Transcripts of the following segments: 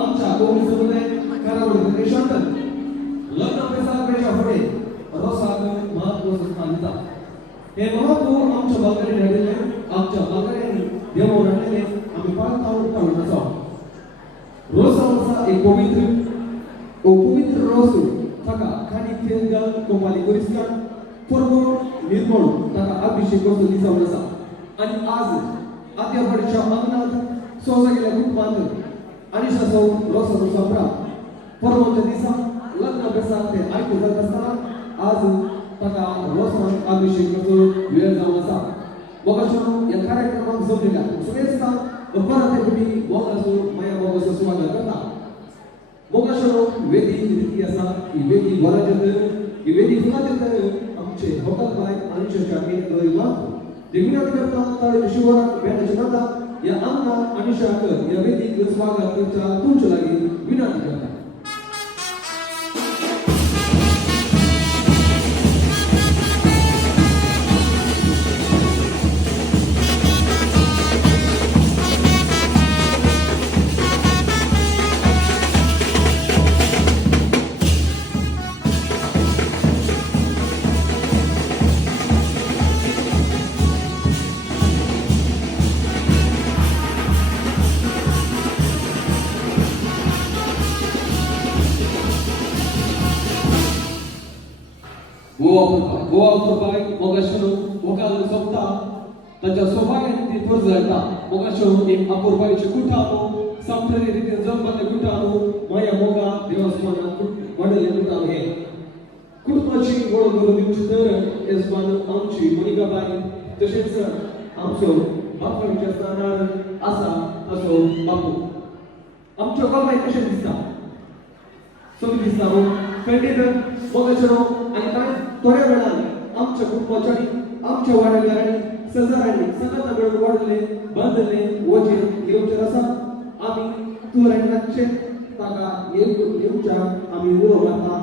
आमच्या कोणी समुदाय करावं देशांतर लग्न प्रसाराच्या पुढे रोसाक महत्त्वाचं स्थान दिता. हे महत्त्व आमच्या बालकांनी घडले, आमच्या बालकांनी देव घडलेले आम्ही पाळून आसा. रोसा एक पवित्र रोस ताका खानी तेलगल कोमाली करिस्तान परमो निर्मळ ताका अभिषेक करतो दिसावन आसा. आणि आज आद्यापडच्या अंगणात सोसा गेल्या कुटुंबात आणि ससो रोसाचो संभ्रम परमोच्या दिसा लग्न प्रसार ते आयको जात असताना आज ताका रोसान अभिषेक करतो वेळ जावन आसा. मोगाचो या कार्यक्रमाक जमलेल्या सगळेच परत एकटी मोगाचो माया मोगाचो स्वागत करता. मोगाचो वेदी रीती आसा ही वेदी वराजत ही वेदी फुलाजत आमचे होटल बाय आणि शाखेन रोयला दिग्नात करता ताळे शिवराक भेटचे करता या आमना आणि शाख या वेदीक स्वागत करता तुमच्या लागी विनंती करता. गोवा मोगाशो वकाल सोपता ताच्या सौभाग्याने ती त्वर जाता. मोगाशो एक अपूर्वायचे कुटानो संप्रदाय रीतीने जमले कुटानो माया मोगा देवस्थानात वाढले कुटानो हे कुटुंबाची ओळख करून दिवची तर यजमान आमची मणिकाबाई तसेच आमचो बापाच्या स्थानार आसा तसो बापू आमच्या बाबाई कशे दिसता सगळी दिसता हो खंडीत मोगाचो आणि काय थोड्या वेळान आमच्या कुटुंबाच्या आमच्या वाड्यागारांनी शेजाऱ्यांनी सगळ्यांना मिळून वाढले बांधले वजे घेऊचे आसा. आम्ही तुरांचे ताका येऊच्या आम्ही उरो मारता.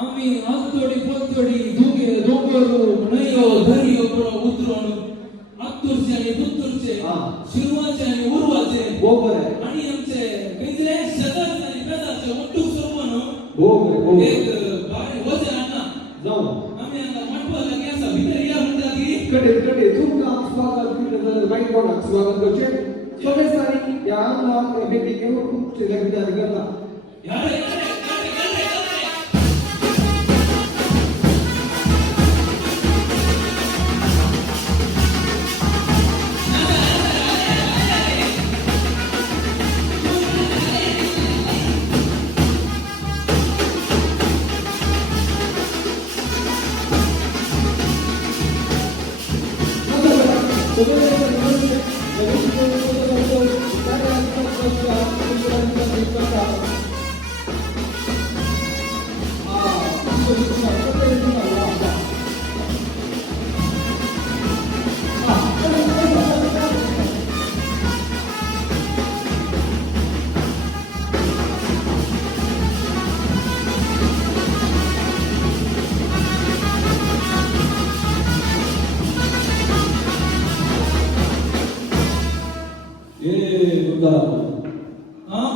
आम्ही आतोडी पतोडी दुगे दोगरो नयो धरियो पुरो उतरोण आतुरचे आणि दुतुरचे शिरवाचे आणि उरवाचे बरोबर आहे. आणि आमचे काहीतरी शेजारचे आणि पेजारचे मोठू सर्वण हो एक बारी वजे आणा जाऊ आम्ही आता मठवाला गेसा भितर या म्हणतात की कडे तुमका स्वागत केलं राईट कोणाक स्वागत करचे सगळे सारी या अंगला व्यक्ती घेऊन खूप विचार करता. यारे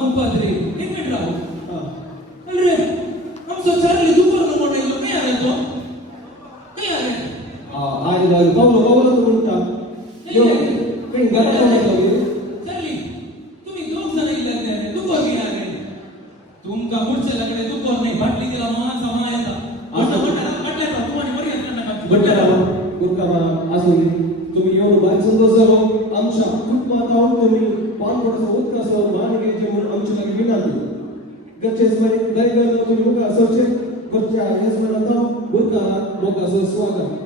compadre, ¿qué me trajo? Alre, vamos a echarle tu por como negro, ¿qué haré tú? ¿Qué haré? Ay, la Pablo tu voluntad. Yo, venga, Charlie, तुम्ही दोघ जण इकडे तू कोणी आहे तुमका पुढच्या लागले तू कोण नाही बाटली दिला माणसा म्हणायचा म्हटलं तुम्हाला मर्यादा करणार बट्ट्याला गुरकामा असू तुम्ही एवढं बाहेर संतोष आमच्या कुटुंबात तुम्ही पालपडचा उत्कास मान घ्यायचे म्हणून आमची लागे विनंती गच्चेस मध्ये दैगल तुम्ही मुका असोचे बच्चा हेस म्हणता गुरका मोका स्वागत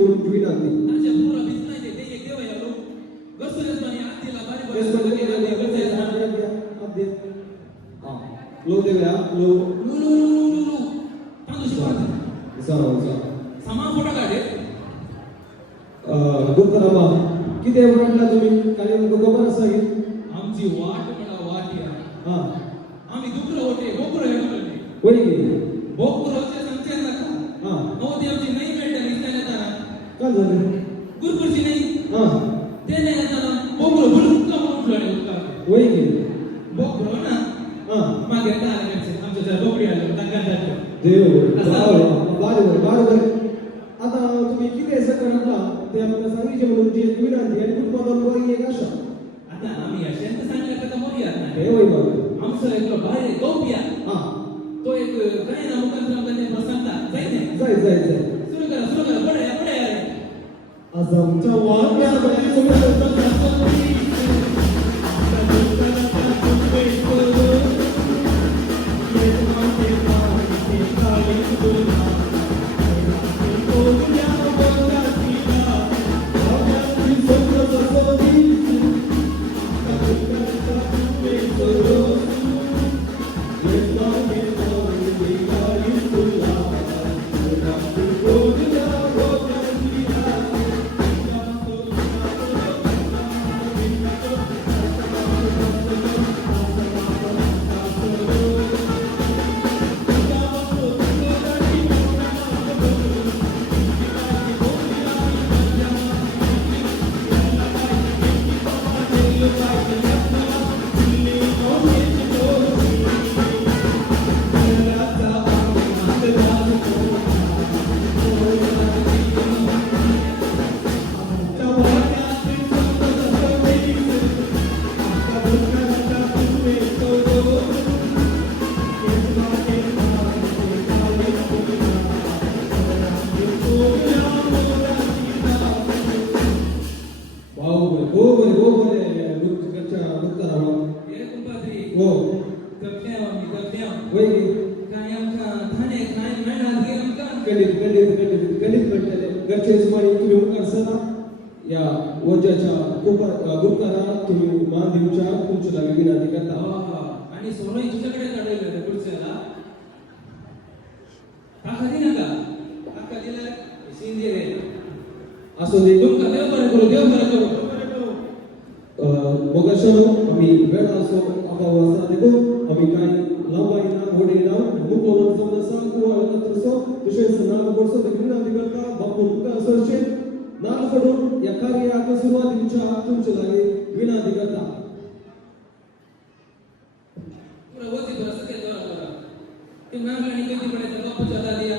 म्हणून विनंती. आमच्या पुरा बीच नाही ते एक देव आहे लोक गसुरच पाणी आतीला बारी येस बारी म्हणजे केला गसुरच लो देवया लो लू तांदूळ शिकवतात जा समा फोटो काढे दुःखरामा किती म्हटला तुम्ही काय खबर असावी. आमची वाट म्हणा वाट या हा आम्ही दुखलं होते बोकुर हे म्हणले होय की बोकुरचे संख्या नका हा नऊ देवची नाही भेटली निघाल्या ताना काय झालं गुरुकुरची नाही हा ते नाही ताना बोकुर बुलुक्का उठलो नाही उठला होय की बोकुर ना हा मागे तारकाचे आमच्या त्या बोकडी आले तांगांच्या देव बरोबर आता तुम्ही किती असं करता ते आपल्याला सांगितले म्हणून जे विनंती आणि उत्पादन एक आशा आता आम्ही अशांत सांगितलं का मोठ्या हे होय बाबा आमचं एक बाहेर गौपिया हा तो एक काय ना मुखांतर त्यांनी प्रसंगता जायचे जाय सुरू करा पडे आज आमच्या वाट्यामध्ये तुम्ही या वजाच्या गुरुकारा तुम्ही मान देऊच्या तुमच्या लागे विनंती करता. आणि सोनं तुझ्याकडे काढलेलं पुढच्याला टाका दे नका टाका दिला शिंदे असं दे तुमका देव बरं करू मगाशनो आम्ही वेळ असो अभाव असता देखो आम्ही काही लांबाईना घोडेना मुकोला समजा सांगू अलकत्रसो विशेष नाम कोर्सो विनंती करता बापू तुका असरचे नाल कडून या कार्याला सुरुवातीच्या तुमच्या लागे विनंती करता. प्रवृत्ती बरस के द्वारा ते नागणी कधी पडायचं बापूच्या दादिया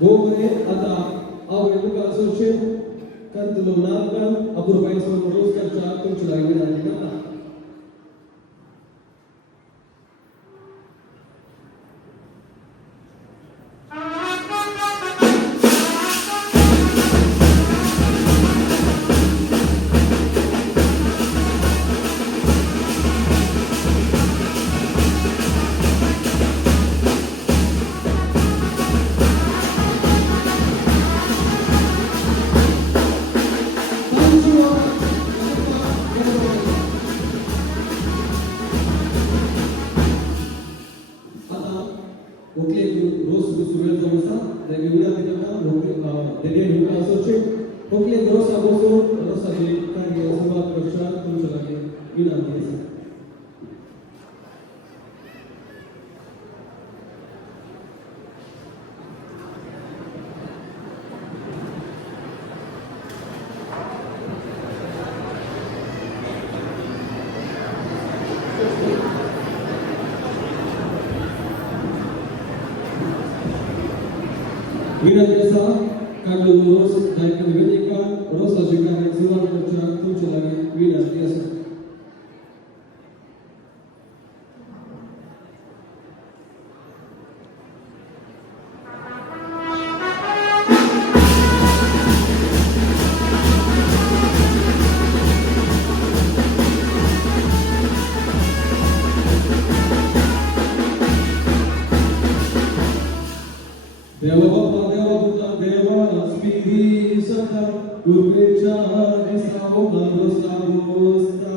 हो बरे आता आवडे तुका असोसिएट कंतलो नामकान अपूर्वाई सोन रोजगारच्या तुमची लागली विनंती करता Oke, terus sudah sama dari wilayah kita, dari wilayah asosiat, oke, terus aboso, terus ada karya sebab kerja terus lagi wilayah desa. Wilayah desa, kami lulus dari pendidikan, terus juga sebab kerja terus lagi wilayah desa. Dewa Bapa, Dewa Putra, Dewa Lasmini Sata, Urbeca, Desa Oga, Dosa, Dosa.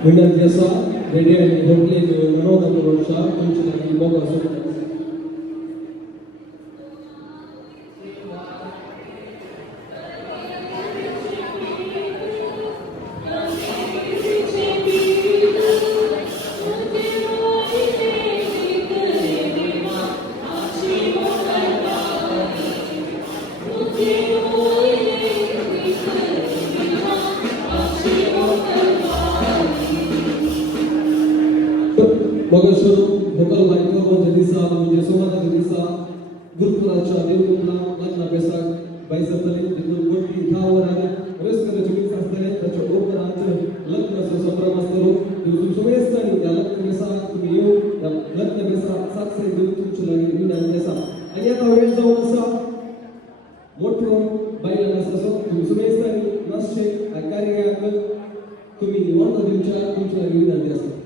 Wilayah desa, jadi hoteli di mana ada berusaha untuk lagi bawa surat. Bagasur, Bukal Baikal, Jadisa, Mujasoma, Jadisa, Gurkulacha, Devukula, Latna Besak, Baisatali, Gurki, Tawarana, Reskara Jumi Sastane, Tacho Okarata, Latna Sosabra Mastero, Sumestani, Latna Besa, Tumiyo, Latna Besa, Saksa, Chulagi, Yunan Besa. Ayat awal Zawasa, Motro, Baila Nasaso, Sumestani, Nashe, Akari, Tumi, one of them child, Chulagi, Yunan Besa.